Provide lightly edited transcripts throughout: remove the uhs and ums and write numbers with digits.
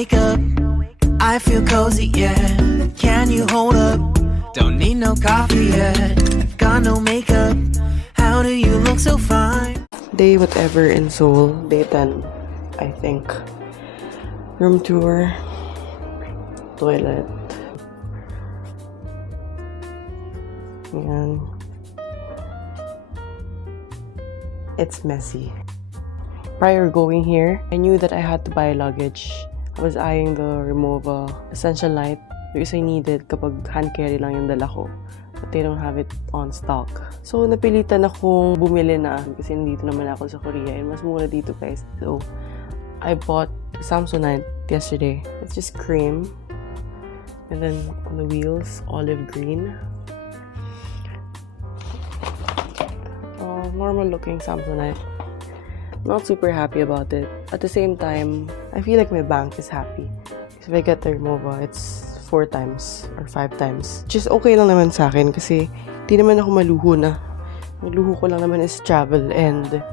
wake up, I feel cozy, yeah. Can you hold up? Don't need no coffee yet. Got no makeup. How do you look so fine? Day whatever in Seoul. Day 10, I think. Room tour. Toilet. Ayan. It's messy. Prior going here, I knew that I had to buy luggage. I was eyeing the Rimowa Essential Light because I needed kapag hand carry lang yung dala ko. But they don't have it on stock. So, napilitan akong bumili na kasi nandito naman ako sa Korea and mas mura dito guys. So, I bought Samsonite yesterday. It's just cream. And then on the wheels, olive green. Normal looking Samsonite. Not super happy about it. At the same time, I feel like my bank is happy. If I get the Rimowa, it's 4 times or 5 times. Which is okay lang naman sa akin kasi di naman ako maluho na. Ang luho ko lang naman is travel and,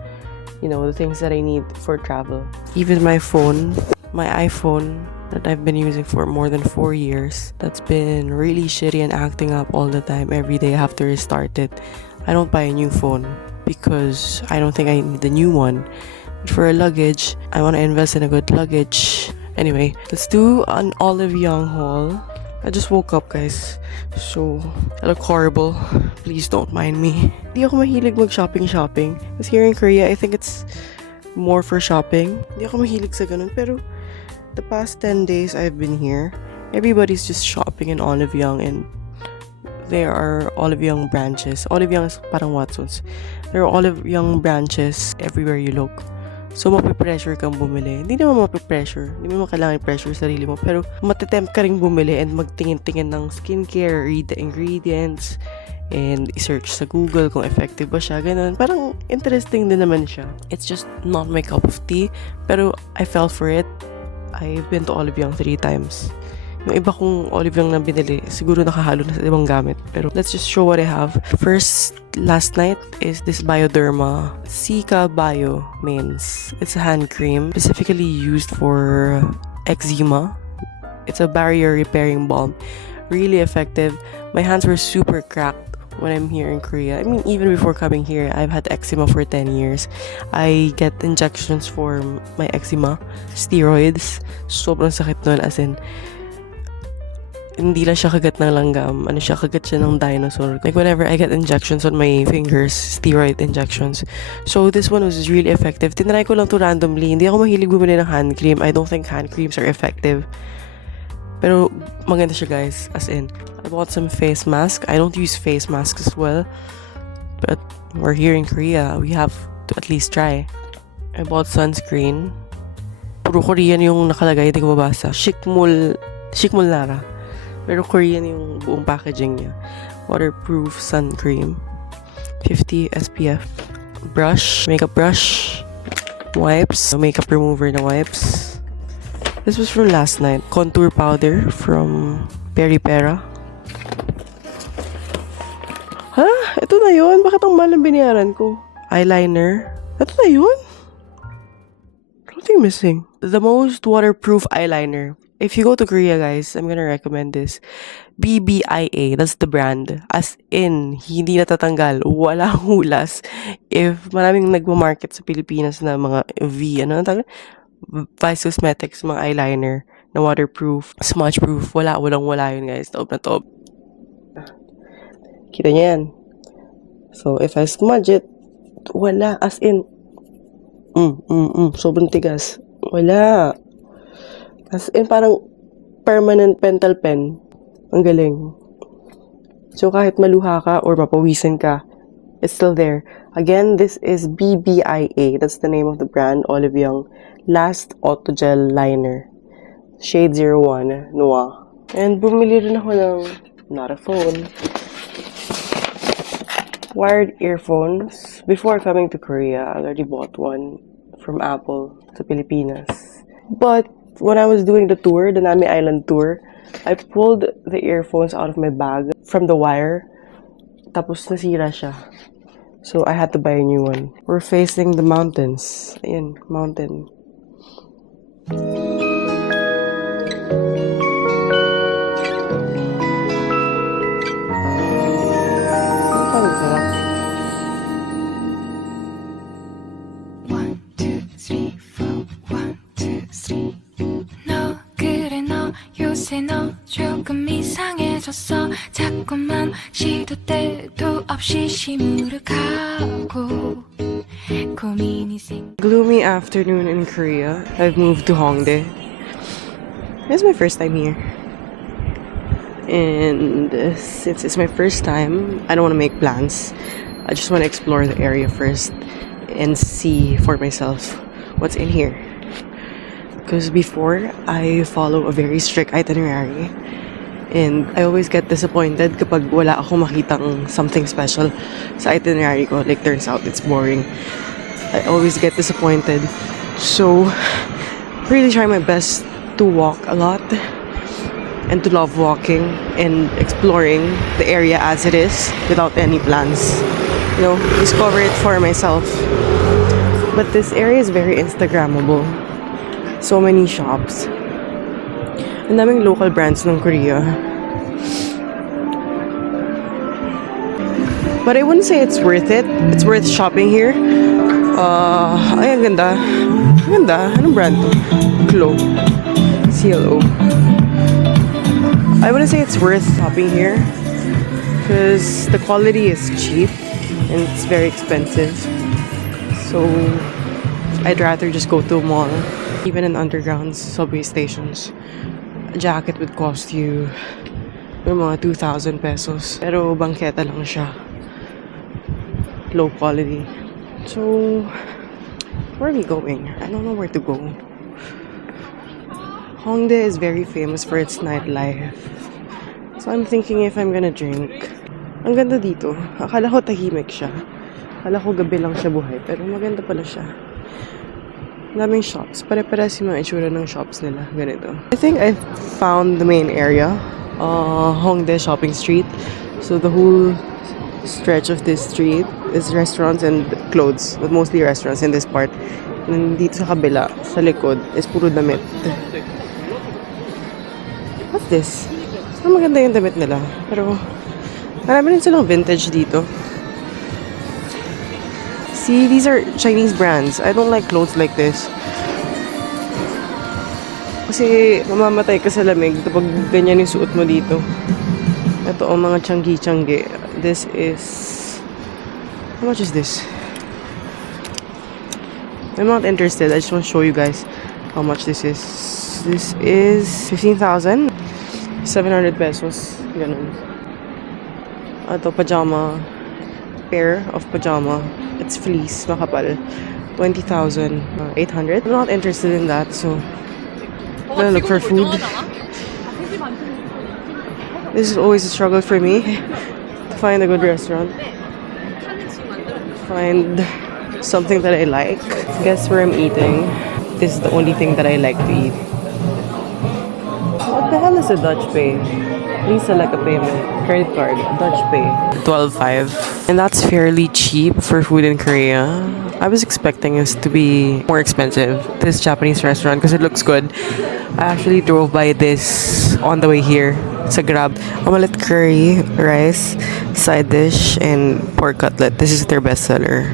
you know, the things that I need for travel. Even my phone, my iPhone that I've been using for more than 4 years, that's been really shitty and acting up all the time. Every day I have to restart it. I don't buy a new phone because I don't think I need a new one. But for a luggage, I want to invest in a good luggage. Anyway, let's do an Olive Young haul. I just woke up, guys. So, I look horrible. Please don't mind me. Di ako mahilig mag-shopping. Because here in Korea, I think it's more for shopping. Di ako mahilig sa ganun. Pero, the past 10 days I've been here, everybody's just shopping in Olive Young and there are Olive Young branches. Olive Young is parang Watsons. There are Olive Young branches everywhere you look. So, mapipressure kang bumili. Hindi naman mapipressure. Hindi mo kailangan i-pressure sarili mo. Pero, matitempt ka rin bumili and magtingin-tingin ng skincare, read the ingredients, and i-search sa Google kung effective ba siya. Ganun. Parang interesting din naman siya. It's just not my cup of tea. Pero, I fell for it. I've been to Olive Young 3 times. Yung iba kong Olive Young na binili, siguro nakahalo na sa ibang gamit. Pero let's just show what I have. First, last night is this Bioderma Cica Bio Mains. It's a hand cream specifically used for eczema. It's a barrier repairing balm. Really effective. My hands were super cracked when I'm here in Korea. I mean, even before coming here, I've had eczema for 10 years. I get injections for my eczema, steroids. Sobrang sakit nun, as in, hindi lang siya kagat ng langgam. Ano siya, kagat siya ng dinosaur. Like, whenever I get injections on my fingers, steroid injections. So, this one was really effective. Tinry ko lang to randomly. Hindi ako mahilig bumili ng hand cream. I don't think hand creams are effective. Pero, maganda siya, guys. As in, I bought some face mask. I don't use face masks as well. But, we're here in Korea. We have to at least try. I bought sunscreen. Puro Korean yung nakalagay. Hindi ko mabasa. Shikmul Lara. Pero Korean yung buong packaging niya. Waterproof sun cream. 50 SPF. Brush. Makeup brush. Wipes. Makeup remover na wipes. This was from last night. Contour powder from Peripera. Ha? Ito na yun? Bakit ang mahal ang binayaran ko? Eyeliner. Ito na yun? What am I missing? The most waterproof eyeliner. If you go to Korea, guys, I'm gonna recommend this. BBIA, that's the brand. As in, hindi natatanggal. Walang hulas. If maraming nagmamarket sa Pilipinas na mga Vice Cosmetics, mga eyeliner na waterproof, smudge-proof, walang-wala yun, guys. Taob na taob. Kita niya yan. So, if I smudge it, wala. As in, sobrang tigas. Wala. As in, parang permanent pentel pen. Ang galing. So, kahit maluha ka or mapawisan ka, it's still there. Again, this is BBIA. That's the name of the brand. Olive Young Last Auto Gel Liner. Shade 01, Noir. And bumili rin ako ng, not a phone, wired earphones. Before coming to Korea, I already bought one from Apple sa Pilipinas. But, when I was doing the tour, the Nami Island tour, I pulled the earphones out of my bag from the wire. Tapos nasira siya. So, I had to buy a new one. We're facing the mountains. Ayan, mountain. afternoon in Korea. I've moved to Hongdae. This is my first time here. And since it's my first time, I don't want to make plans. I just want to explore the area first and see for myself what's in here. Because before, I follow a very strict itinerary. And I always get disappointed kapag wala ako makitang something special sa itinerary ko. Like, turns out it's boring. I always get disappointed. So, really try my best to walk a lot and to love walking and exploring the area as it is without any plans. You know, discover it for myself. But this area is very Instagrammable. So many shops. Ang daming local brands ng Korea. But I wouldn't say it's worth it. It's worth shopping here. Ay, ang ganda. Ang ganda. Anong brand to? CLO. CLO. I wouldn't say it's worth shopping here. Because the quality is cheap. And it's very expensive. So, I'd rather just go to a mall. Even in underground subway stations. A jacket would cost you mga 2,000 pesos. Pero bangketa lang siya. Low quality. So, where are we going? I don't know where to go. Hongdae is very famous for its nightlife. So, I'm thinking if I'm gonna drink. Ang ganda dito. Akala ko tahimik siya. Akala ko gabi lang siya buhay. Pero maganda pala siya. Daming shops. Pare-pares yung mga itsura ng shops nila. Ganito. I think I found the main area. Hongdae Shopping Street. So the whole stretch of this street is restaurants and clothes. But mostly restaurants in this part. And dito sa kabila, sa likod, is puro damit. What's this? So maganda yung damit nila. Pero marami rin silang vintage dito. See, these are Chinese brands. I don't like clothes like this. Kasi mamamatay ka sa lamig kapag ganyan yung suot mo dito. Ito ang mga changi-changi. This is... How much is this? I'm not interested. I just want to show you guys how much this is. This is 15,000. 700 pesos. Ganun. Ito, pajama. Pair of pajama. It's fleece, makapal. 20,800. I'm not interested in that, so I'm gonna look for food. This is always a struggle for me to find a good restaurant. Find something that I like. Guess where I'm eating. This is the only thing that I like to eat. What the hell is a Dutch Pay? Please select a payment. Credit card. Dutch Pay. 12.5. And that's fairly cheap for food in Korea. I was expecting this to be more expensive. This Japanese restaurant because it looks good. I actually drove by this on the way here. It's a Grab. Omelette curry, rice, side dish, and pork cutlet. This is their bestseller.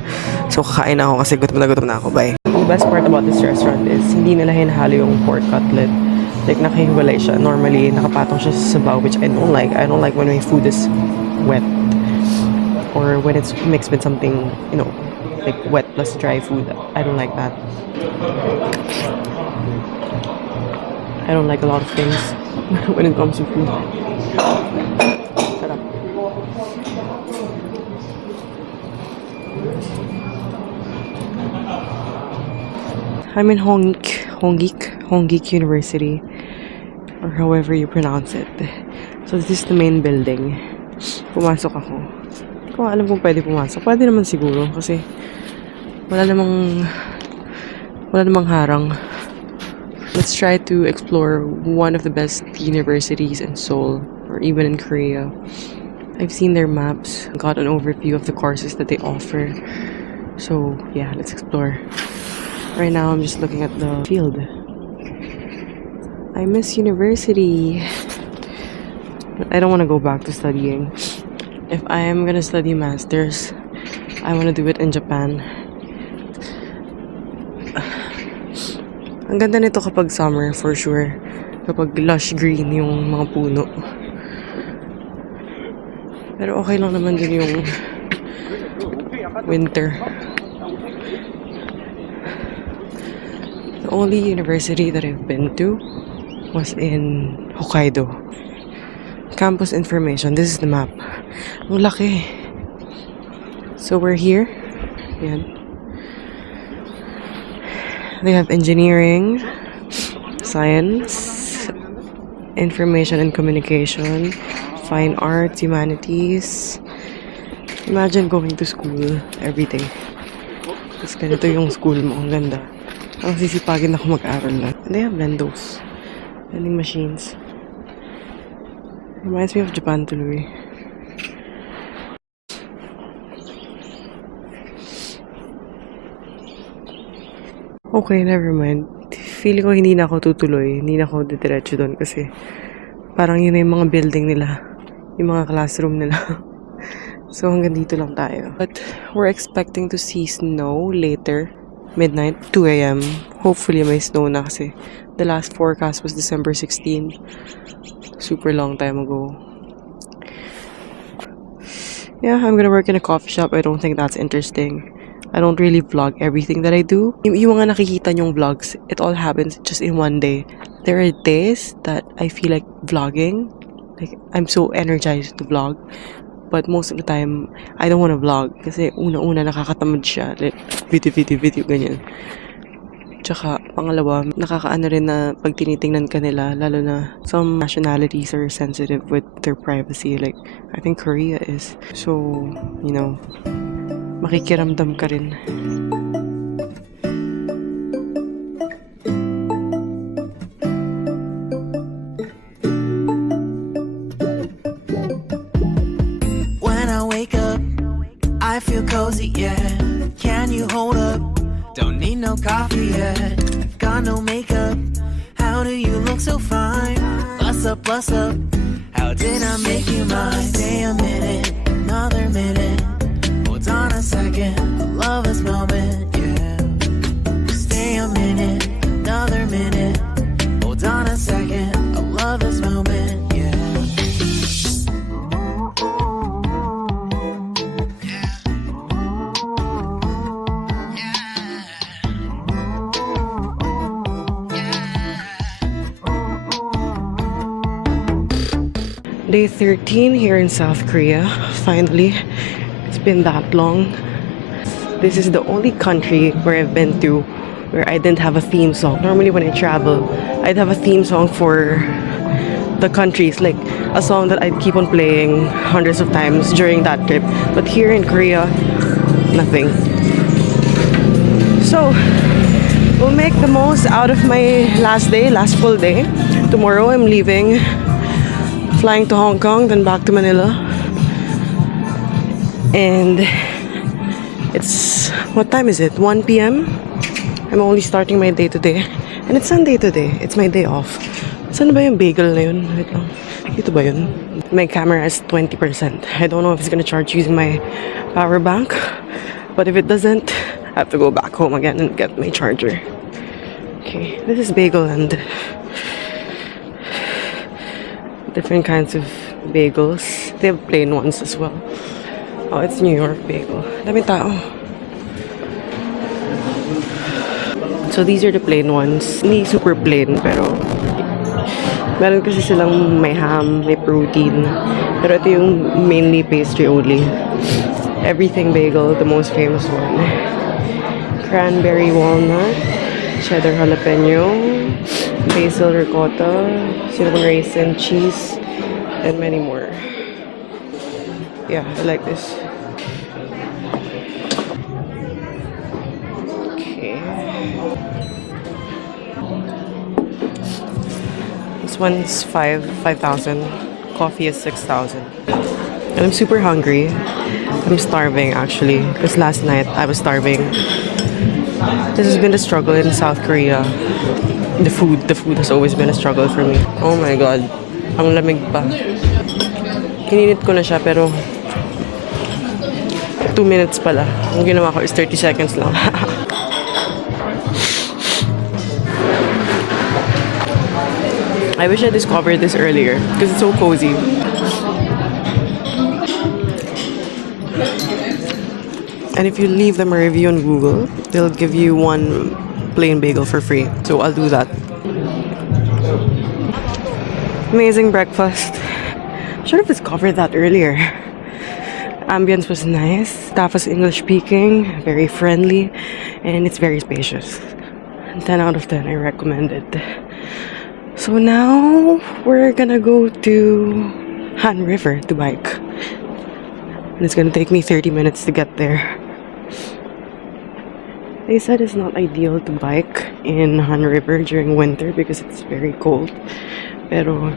So kakain ako kasi gutom na ako. Bye. The best part about this restaurant is hindi nila hinahalo yung pork cutlet. Like, nakahiwalay siya. Normally, nakapatong siya sa sabaw, which I don't like. I don't like when my food is wet. Or when it's mixed with something, you know, like wet plus dry food. I don't like that. I don't like a lot of things when it comes to food. Sarap. I'm in Hongik University, or however you pronounce it. So this is the main building. Pumasok ako. Hindi ko alam kung pwede pumasok. Pwede naman siguro kasi wala namang harang. Let's try to explore one of the best universities in Seoul, or even in Korea. I've seen their maps, got an overview of the courses that they offer. So yeah, let's explore. Right now, I'm just looking at the field. I miss university. I don't want to go back to studying. If I am gonna study masters, I want to do it in Japan. Ang ganda nito kapag summer, for sure. Kapag lush green yung mga puno. Pero okay lang naman din yung winter. only university that I've been to was in Hokkaido. Campus information. This is the map. Ang laki. So we're here. Yan. They have engineering, science, information and communication, fine arts, humanities. Imagine going to school every day. Tapos ganito yung school mo. Ang ganda. Ang sisipagin ako mag-aral lang. They have Lendos. Vending machines. Reminds me of Japan tuloy. Okay, never mind. Feeling ko hindi na ako tutuloy. Hindi na ako didiretso doon kasi parang yun na yung mga building nila. Yung mga classroom nila. So hanggang dito lang tayo. But we're expecting to see snow later. Midnight, 2 a.m. Hopefully may snow na kasi the last forecast was December 16. Super long time ago. Yeah, I'm gonna work in a coffee shop. I don't think that's interesting. I don't really vlog everything that I do. Yung mga nakikita nyong vlogs, it all happens just in one day. There are days that I feel like vlogging. Like, I'm so energized to vlog. But most of the time, I don't want to vlog. Kasi una-una nakakatamad siya. Like, video, ganyan. Tsaka, pangalawa, nakakaano rin na pag tinitingnan ka nila, lalo na some nationalities are sensitive with their privacy. Like, I think Korea is. So, you know, makikiramdam ka rin. When I wake up, I feel cozy, yeah. Can you hold up? Don't need no coffee yet. Got no makeup. How do you look so fine? Bust up, bust up. How did I make you mine? Stay a minute, another minute. Hold on a second, I love this moment, yeah. Stay a minute, another minute. Hold on a second, I love this moment, yeah. Day 13 here in South Korea. Finally, it's been that long. This is the only country where I've been to where I didn't have a theme song. Normally when I travel, I'd have a theme song for the countries, like a song that I'd keep on playing hundreds of times during that trip. But here in Korea, nothing. So, we'll make the most out of my last full day. Tomorrow I'm leaving, flying to Hong Kong, then back to Manila. And it's, what time is it? 1 p.m? I'm only starting my day today. And it's Sunday today. It's my day off. Saan ba yung bagel na yun? Wait lang. Dito ba yun? My camera is 20%. I don't know if it's gonna charge using my power bank. But if it doesn't, I have to go back home again and get my charger. Okay, this is Bagel Land. Different kinds of bagels. They have plain ones as well. Oh, it's New York bagel. Dami tao. So these are the plain ones. Hindi super plain, pero meron kasi silang may ham, may protein. Pero ito yung mainly pastry only. Everything bagel, the most famous one. Cranberry walnut, cheddar jalapeno, basil ricotta, cinnamon raisin, cheese, and many more. Yeah, I like this. Okay. This one's 5,000. Coffee is 6,000. And I'm super hungry. I'm starving actually, because last night I was starving. This has been a struggle in South Korea. The food has always been a struggle for me. Oh my god, ang lamig pa. Kininit ko na siya pero 2 minutes pala. Ang ginawa ko is 30 seconds lang. I wish I discovered this earlier because it's so cozy. And if you leave them a review on Google, they'll give you one plain bagel for free. So I'll do that. Amazing breakfast. Should have discovered that earlier. Ambience was nice. Staff was English speaking, very friendly, and it's very spacious. 10 out of 10, I recommend it. So now we're gonna go to Han River to bike. And it's gonna take me 30 minutes to get there. They said it's not ideal to bike in Han River during winter because it's very cold. Pero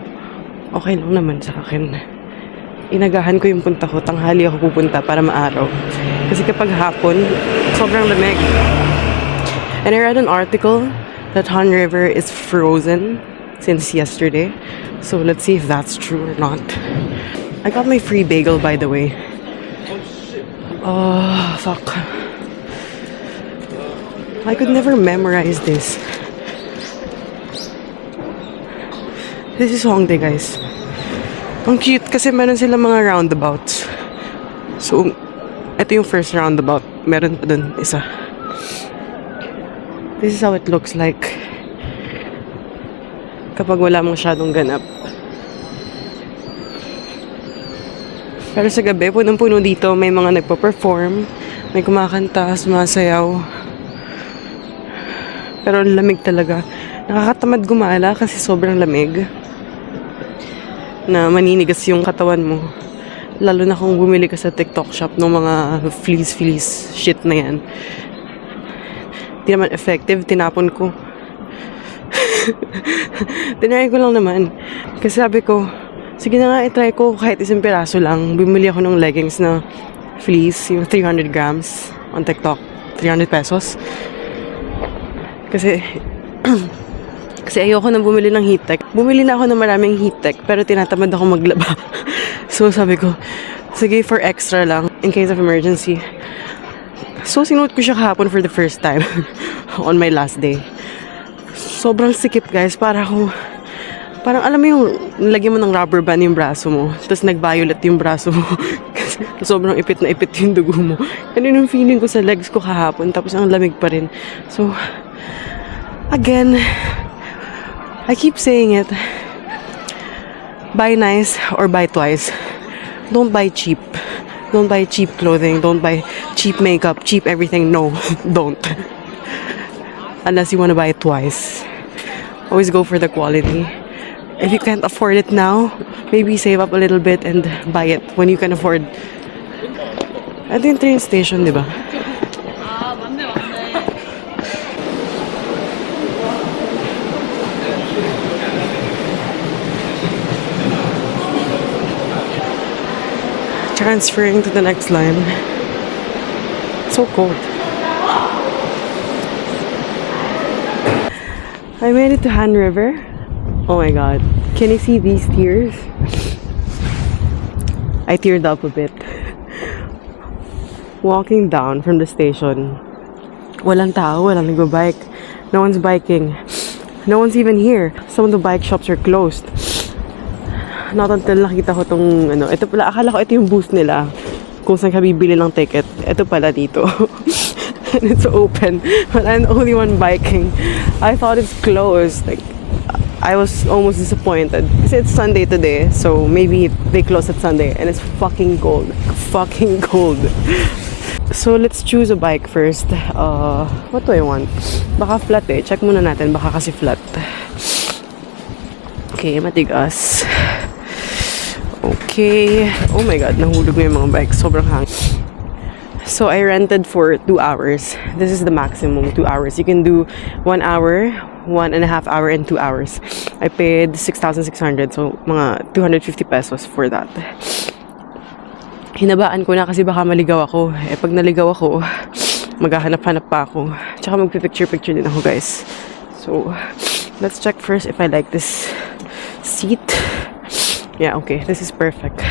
okay lang naman sa akin. Inagahan ko yung punta ko. Tanghali ako pupunta para maaraw. Kasi kapag hapon, sobrang lamig. And I read an article that Han River is frozen since yesterday. So let's see if that's true or not. I got my free bagel, by the way. Oh, fuck. I could never memorize this. This is Hongdae, guys. Ang cute kasi meron sila mga roundabouts. So, ito yung first roundabout. Meron pa dun isa. This is how it looks like kapag wala masyadong ganap. Pero sa gabi, punong-puno dito. May mga nagpa-perform. May kumakanta, sumasayaw. Pero ang lamig talaga. Nakakatamad gumala kasi sobrang lamig. Na maninigas yung katawan mo. Lalo na kung bumili ka sa TikTok shop ng mga fleece shit na yan. Di naman effective, tinapon ko. Tinry ko lang naman. Kasi sabi ko, sige na nga, itry ko kahit isang piraso lang. Bumili ako ng leggings na fleece, yung 300 grams on TikTok. 300 pesos. Kasi ayoko na bumili ng heat tech. Bumili na ako ng maraming heat tech, pero tinatamad ako maglaba. So sabi ko, sige for extra lang, in case of emergency. So sinuot ko siya kahapon for the first time on my last day. Sobrang sikip, guys. Parang alam mo yung lagyan mo ng rubber band yung braso mo, tapos nag-violet yung braso mo. Kasi sobrang ipit na ipit yung dugo mo. Ganun yung feeling ko sa legs ko kahapon, tapos ang lamig pa rin. So, again, I keep saying it. Buy nice or buy twice. Don't buy cheap. Don't buy cheap clothing. Don't buy cheap makeup, cheap everything. No, don't. Unless you want to buy it twice. Always go for the quality. If you can't afford it now, maybe save up a little bit and buy it when you can afford. Ito yung train station, di ba? Transferring to the next line. So cold. I made it to Han River. Oh my god. Can you see these tears? I teared up a bit. Walking down from the station. Walang tao, walang nagbo-bike. No one's biking. No one's even here. Some of the bike shops are closed. Not until nakita ko tong ito pala, akala ko ito yung booth nila kung saan ka bibili ng ticket. Ito pala dito. And it's open, but I'm the only one biking. I thought it's closed. Like, I was almost disappointed kasi it's Sunday today, so maybe they close at Sunday, and it's fucking cold. Fucking cold. So let's choose a bike first. What do I want? Baka flat eh. Check muna natin, baka kasi flat. Okay, matigas. Okay. Oh my god, nahulog na yung mga bikes. Sobrang hangin. So I rented for 2 hours. This is the maximum, 2 hours. You can do 1 hour, 1.5 hour, and 2 hours. I paid 6,600, so mga 250 pesos for that. Hinabaan ko na kasi baka maligaw ako. Eh pag naligaw ako, maghahanap-hanap pa ako. Tsaka magpipicture-picture din ako, guys. So let's check first if I like this seat. Yeah, okay. This is perfect.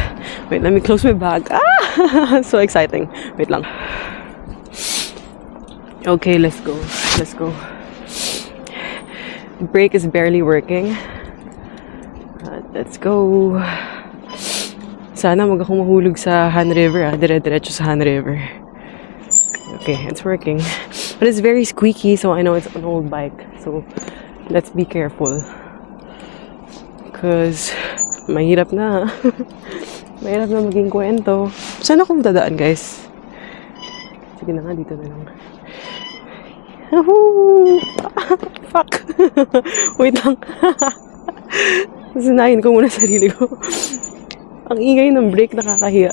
Wait, let me close my bag. Ah! So exciting. Wait lang. Okay, let's go. Let's go. Brake is barely working. Let's go. Sana wag akong mahulog sa Han River. Dire-diretso sa Han River. Okay, it's working. But it's very squeaky, so I know it's an old bike. So let's be careful. Because mahirap na. Mahirap na maging kwento. Saan ako dadaan, guys? Sige na nga, dito na lang. Fuck. Wait lang. Sinayin ko muna sarili ko. Ang ingay ng brake, nakakahiya.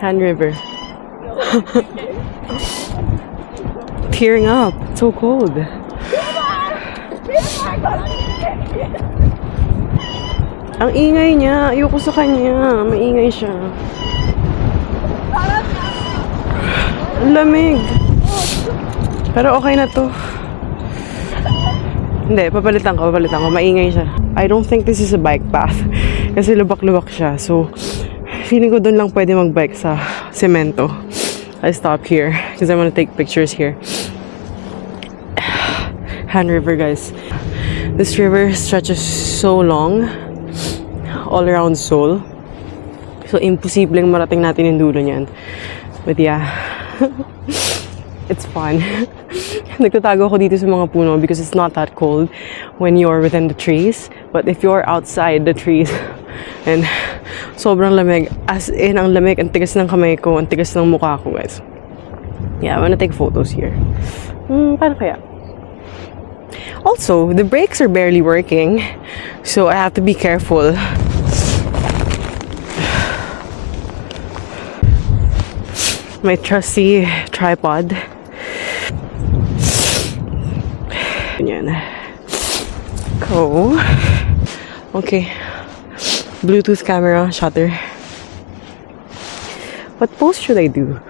Han River. Tearing up. It's so cold. Ang ingay niya. Ayoko sa kanya. Maingay siya. Ang lamig. Pero okay na to. Hindi, papalitan ko. Maingay siya. I don't think this is a bike path. Kasi lubak-lubak siya. So, feeling ko doon lang pwede mag-bike sa semento. I stop here because I want to take pictures here. Han River, guys. This river stretches so long all around Seoul. So, imposibleng marating natin yung dulo niyan. But yeah, it's fun. Nagtatago ako dito sa mga puno because it's not that cold when you're within the trees. But if you're outside the trees, and sobrang lamig. As in, ang lamig, ang tigas ng kamay ko, ang tigas ng mukha ko, guys. Yeah, I wanna take photos here. Paano kaya? Also, the brakes are barely working, so I have to be careful. My trusty tripod. Ganyan. Go. Okay. Bluetooth camera, shutter. What pose should I do?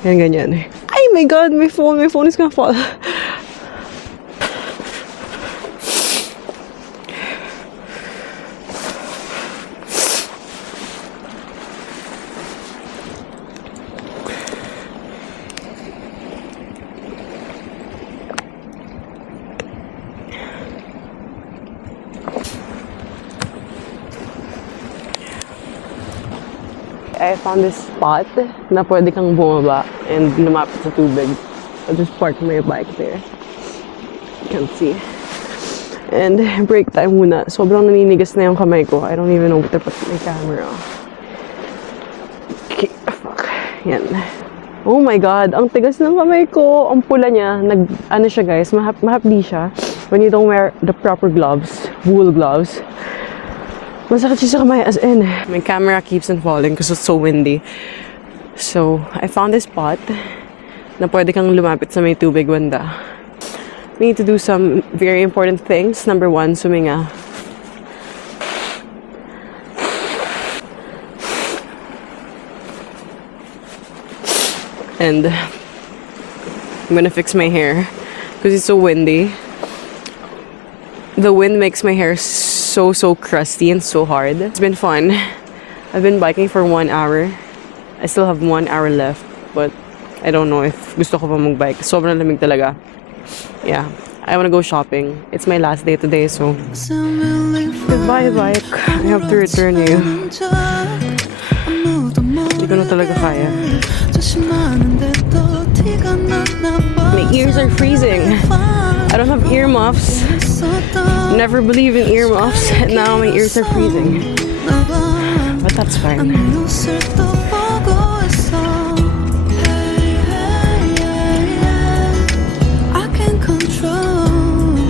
Ganyan. Ay, my God, my phone is gonna fall. I found this spot na pwede kang bumaba and lumapit sa tubig. I'll just park my bike there. You can see. And break time muna. Sobrang naninigas na yung kamay ko. I don't even know where to put my camera. Okay, fuck. Yan. Oh my God, ang tigas ng kamay ko. Ang pula niya. Ano siya, guys, mahapdi siya. When you don't wear the proper gloves, wool gloves. Masakit siya sa kamay, as in. My camera keeps on falling because it's so windy. So, I found this spot na pwede kang lumapit sa may tubig banda. We need to do some very important things. Number one, suminga. And I'm gonna fix my hair because it's so windy. The wind makes my hair so crusty and so hard. It's been fun. I've been biking for 1 hour. I still have 1 hour left, but I don't know if gusto ko pa mag-bike. Sobrang lamig talaga. Yeah, I wanna go shopping. It's my last day today, so goodbye bike. I have to return you. Hindi ko na talaga kaya. My ears are freezing. I don't have earmuffs. Never believe in earmuffs, and now my ears are freezing. But that's fine. I can control.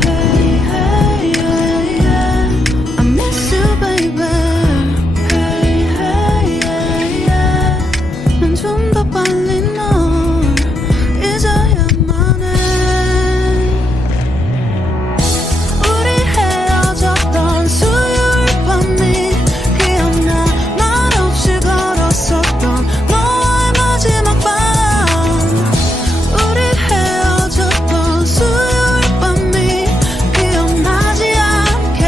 I miss you, baby. 난 좀 더 빨리 널 잊어야만 해. 우리 헤어졌던 수요일 밤이 기억나. 말없이 걸었었던 너와의 마지막 밤. 우리 헤어졌던 수요일 밤이 기억나지 않게.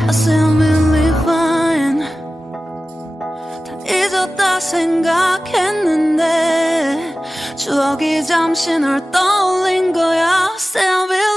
I say I'm really fine. 다 잊었다 생각했는데 추억이 잠시 널 떠올린 거야. Say I'm really